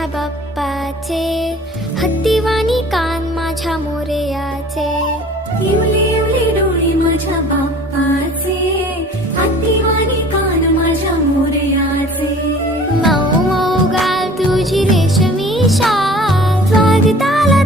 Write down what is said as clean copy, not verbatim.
माझ्या बाप्पाचे, हत्तीवाणी कान माझ्या मोरयाचे. इवले इवले डोळे माझ्या बाप्पाचे, हत्तीवाणी कान माझ्या मोरयाचे. मऊ मऊ गाल तुझी रेशमी शाल, स्वागताला